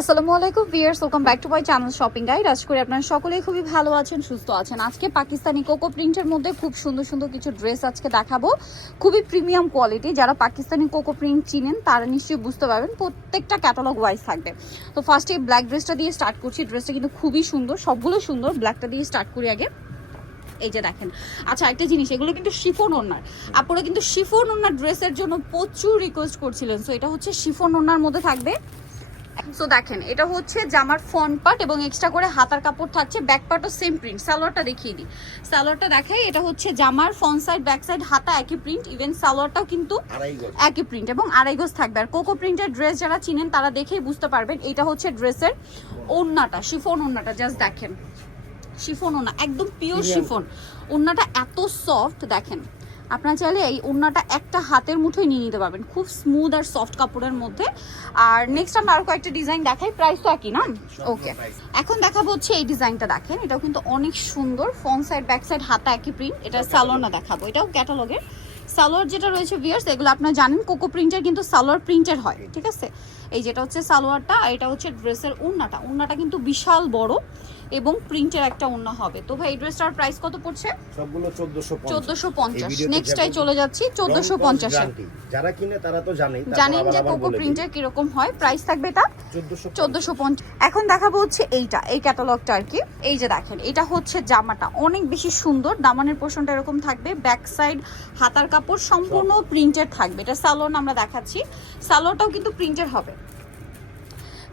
আসসালামু আলাইকুম viewers welcome back to my channel shopping guide. আজ করে আপনারা সকলেই খুবই ভালো আছেন, সুস্থ আছেন। আজকে পাকিস্তানি কোকো প্রিন্টের মধ্যে খুব সুন্দর সুন্দর কিছু ড্রেস আজকে দেখাবো। খুবই প্রিমিয়াম কোয়ালিটি, যারা পাকিস্তানি কোকো প্রিন্ট চিনেন, তারা নিশ্চয়ই বুঝতে পারবেন প্রত্যেকটা ক্যাটালগ ওয়াইজ থাকবে। তো ফার্স্টে ব্ল্যাক ড্রেসটা দিয়ে স্টার্ট করছি। ড্রেসটা কিন্তু খুবই সুন্দর, সবগুলো সুন্দর। ব্ল্যাকটা দিয়ে স্টার্ট করি আগে। এই যে দেখেন। আচ্ছা একটা জিনিস, এগুলো কিন্তু শিফন ওনার আপনারা কিন্তু শিফন ওনার ড্রেসের জন্য প্রচুর রিকোয়েস্ট করছিলেন। সো এটা হচ্ছে শিফন ওনার মধ্যে থাকবে। সো দেখেন এটা হচ্ছে জামার ফ্রন্ট পার্ট এবং এক্সট্রা করে হাতার কাপড় থাকছে ব্যাক পার্টও সেম প্রিন্ট সালোয়ারটা দেখিয়ে দিই। সালোয়ারটা দেখাই এটা হচ্ছে জামার ফ্রন্ট সাইড ব্যাক সাইড হাতা একই প্রিন্ট ইভেন সালোয়ারটাও কিন্তু একই প্রিন্ট এবং আড়াই গজ থাকবে। আর কোকো প্রিন্টের ড্রেস যারা চিনেন তারা দেখেই বুঝতে পারবেন এটা হচ্ছে ড্রেসের ওড়নাটা শিফন ওড়নাটা জাস্ট দেখেন। শিফন ওড়না একদম পিওর. শিফন ওড়নাটা এত সফট দেখেন। আপনারা চাইলে এই ওড়নাটা একটা হাতের মুঠোয় নিয়ে নিতে পারবেন। খুব স্মুথ আর সফট কাপড়ের মধ্যে। আর নেক্সট আমরা আরও কয়েকটা ডিজাইন দেখাই। প্রাইস তো একই না? ওকে এখন দেখাবো হচ্ছে এই ডিজাইনটা দেখেন। এটাও কিন্তু অনেক সুন্দর। ফ্রন্ট সাইড ব্যাক সাইড হাতা একই প্রিন্ট এটা সালোয়ার না দেখাবো। এটাও ক্যাটালগের সালোয়ার যেটা রয়েছে ভিয়ার্স এগুলো আপনারা জানেন কোকো প্রিন্টের কিন্তু সালোয়ার প্রিন্টের হয় ঠিক আছে? এই যেটা হচ্ছে সালোয়ারটা আর এটা হচ্ছে ড্রেসের উন্নাটা উন্নাটা কিন্তু বিশাল বড় এবং প্রিন্টের একটা উন্না হবে। তো ভাই এই ড্রেসটার প্রাইস কত পড়ছে? সবগুলো 1450 চোদ্দোশো এই পঞ্চাশ ভিডিওতে নেক্সটটাই চলে যাচ্ছি চোদ্দোশো রং, পঞ্চাশে যারা কিনে তারা তো জানেই জানেন যে কোকো। প্রিন্টের কীরকম হয় প্রাইস থাকবে এটা? 1450 চোদ্দোশো পঞ্চাশ। এখন দেখাবো হচ্ছে এইটা এই ক্যাটালগটা আর কি। এই যে দেখেন এটা হচ্ছে জামাটা। অনেক বেশি সুন্দর দামানের পোর্শনটা এরকম থাকবে। ব্যাক সাইড হাতার কাপড় সম্পূর্ণ প্রিন্টের থাকবে। এটা সালোয়ার আমরা দেখাচ্ছি। সালোয়ারটাও কিন্তু প্রিন্টের হবে।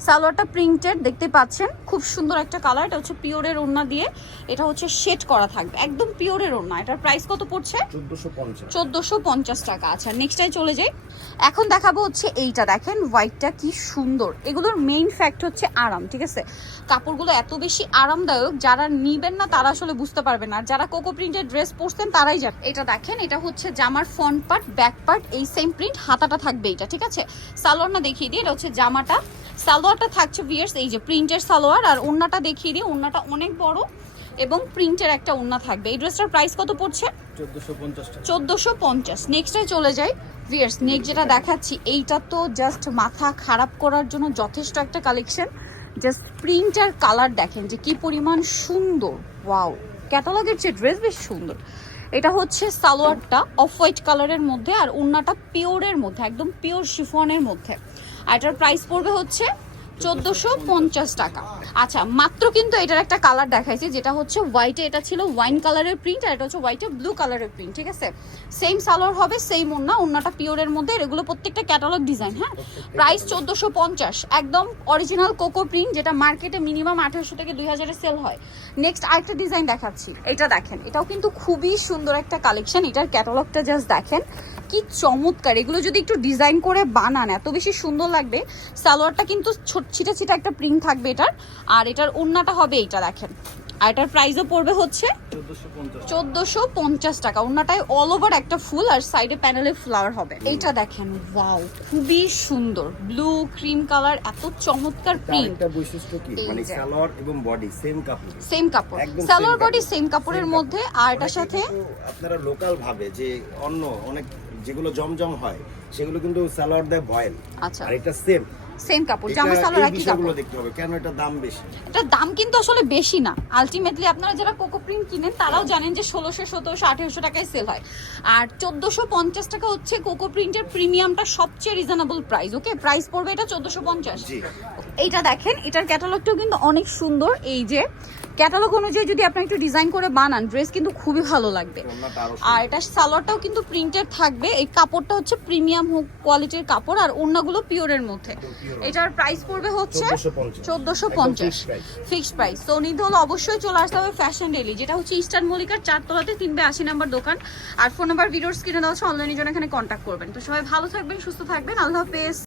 সালোয়ারটা প্রিন্টেড দেখতে পাচ্ছেন? খুব সুন্দর একটা কালার এটা হচ্ছে পিওরের ওড়না দিয়ে এটা হচ্ছে শেড করা থাকবে একদম পিওরের ওড়না এটার প্রাইস কত পড়ছে? 1450 চোদ্দোশো পঞ্চাশ টাকা আচ্ছা নেক্সটাই চলে যাই। এখন দেখাবো হচ্ছে এইটা দেখেন হোয়াইটটা কি সুন্দর। এগুলোর মেইন ফ্যাক্ট হচ্ছে আরাম ঠিক আছে? কাপড়গুলো এত বেশি আরামদায়ক যারা নিবেন না তারা আসলে বুঝতে পারবেন না। আর যারা কোকো প্রিন্টের ড্রেস পরতেন তারাই জান। এটা দেখেন এটা হচ্ছে জামার ফ্রন্ট পার্ট ব্যাক পার্ট এই সেম প্রিন্ট হাতাটা থাকবে এটা ঠিক আছে? সালোয়ারটা দেখিয়ে দিই এটা হচ্ছে জামাটা সালোয়ারটা থাকছে ভিয়ার্স এই যে প্রিন্টের সালোয়ার আর ওন্নাটা দেখিয়ে দিই ওন্নাটা অনেক বড় এবং প্রিন্টের একটা ওন্না থাকবে। এই ড্রেসটার প্রাইস কত পড়ছে? 1450 টাকা চোদ্দোশো পঞ্চাশ। নেক্সটে চলে যাই। ভিয়ার্স নেক্সট যেটা দেখাচ্ছি এইটা তো জাস্ট মাথা খারাপ করার জন্য যথেষ্ট একটা কালেকশন জাস্ট প্রিন্ট আর কালার দেখেন যে কি পরিমাণ সুন্দর। ওয়াও ক্যাটালগের যে ড্রেস বেশ সুন্দর। এটা হচ্ছে সালোয়ারটা অফ হোয়াইট কালারের মধ্যে আর ওড়নাটা পিওরের মধ্যে, একদম পিওর শিফনের মধ্যে। আর এটার প্রাইস পড়বে হচ্ছে চোদ্দোশো পঞ্চাশ টাকা। আচ্ছা মাত্র কিন্তু এটার একটা কালার দেখাইছি, যেটা হচ্ছে হোয়াইটে এটা ছিল ওয়াইন কালারের প্রিন্ট আর এটা হচ্ছে হোয়াইটে ব্লু কালারের প্রিন্ট ঠিক আছে? সেম সালোয়ার হবে সেম ওন্না ওন্নাটা পিওরের মধ্যে, এগুলো প্রত্যেকটা ক্যাটালগ ডিজাইন হ্যাঁ? প্রাইস চোদ্দোশো পঞ্চাশ, একদম অরিজিনাল কোকো প্রিন্ট যেটা মার্কেটে মিনিমাম আঠারোশো থেকে দুই হাজারে সেল হয়। নেক্সট আরেকটা ডিজাইন দেখাচ্ছি, এটা দেখেন, এটাও কিন্তু খুবই সুন্দর একটা কালেকশন এটার ক্যাটালগটা জাস্ট দেখেন। কি চমৎকার। এগুলো যদি একটু ডিজাইন করে বানান এত বেশি সুন্দর লাগবে। সালোয়ারটা কিন্তু ছোট ছিটা একটা প্রিন্ট থাকবে এটার। আর এটার ওড়নাটা হবে এইটা দেখেন। আর এটার প্রাইসও পড়বে হচ্ছে 1450 চোদ্দোশো পঞ্চাশ টাকা। ওনাটাই অল ওভার একটা ফুল আর সাইডে প্যানেলে ফ্লাওয়ার হবে। এইটা দেখেন ওয়াও খুবই সুন্দর। ব্লু ক্রিম কালার এত চমৎকার প্রিন্ট আরেকটা বৈশিষ্ট্য কি? মানে সালোয়ার এবং বডি সেম কাপড়। সেম কাপড়। সালোয়ার বডি সেম কাপড়ের মধ্যে। আর এটার সাথে আপনারা লোকাল ভাবে যে অন্য অনেক যেগুলো জমজম হয় সেগুলো কিন্তু সালোয়ার দেয় বয়েল। আচ্ছা। আর এটা সেম সেম কাপড় জামা সালোয়ার একই কাপড়। দেখতে হবে কেন এটা দাম বেশি? এটা দাম কিন্তু আসলে বেশি না। আলটিমেটলি আপনারা যারা কোকো প্রিন্ট কিনেন তারাও জানেন যে ষোলোশো সতেরোশো আঠেরোশো টাকায় সেল হয়। আর চোদ্দোশো পঞ্চাশ টাকা হচ্ছে কোকো প্রিন্টের প্রিমিয়ামটা সবচেয়ে রিজনেবল প্রাইস ওকে প্রাইস পড়বে এটা চোদ্দোশো পঞ্চাশ। জি। এইটা দেখেন এটার ক্যাটালগটাও কিন্তু অনেক সুন্দর। এই যে ক্যাটালগ অনুযায়ী যদি আপনি একটু ডিজাইন করে বানান ড্রেস কিন্তু খুবই ভালো লাগবে। আর এটা সালোয়ারটাও কিন্তু প্রিন্টেড থাকবে। এই কাপড়টা হচ্ছে প্রিমিয়াম হোক কোয়ালিটির কাপড় আর ওড়নাগুলো পিওরের মধ্যে। এটার প্রাইস পড়বে হচ্ছে 1450 চোদ্দোশো পঞ্চাশ। ফিক্সড প্রাইস তো নিতে হলে অবশ্যই চলে আসতে হবে ফ্যাশন ডেলি যেটা হচ্ছে ইস্টার্ন মল্লিকার চারতলাতে তিন বাই আশি নাম্বার দোকান। আর ফোন নাম্বার ভিডিওর স্ক্রিনে দেওয়া হচ্ছে অনলাইনের জন্য এখানে কন্ট্যাক্ট করবেন। তো সবাই ভালো থাকবেন সুস্থ থাকবেন। আল্লাহ হাফেজ।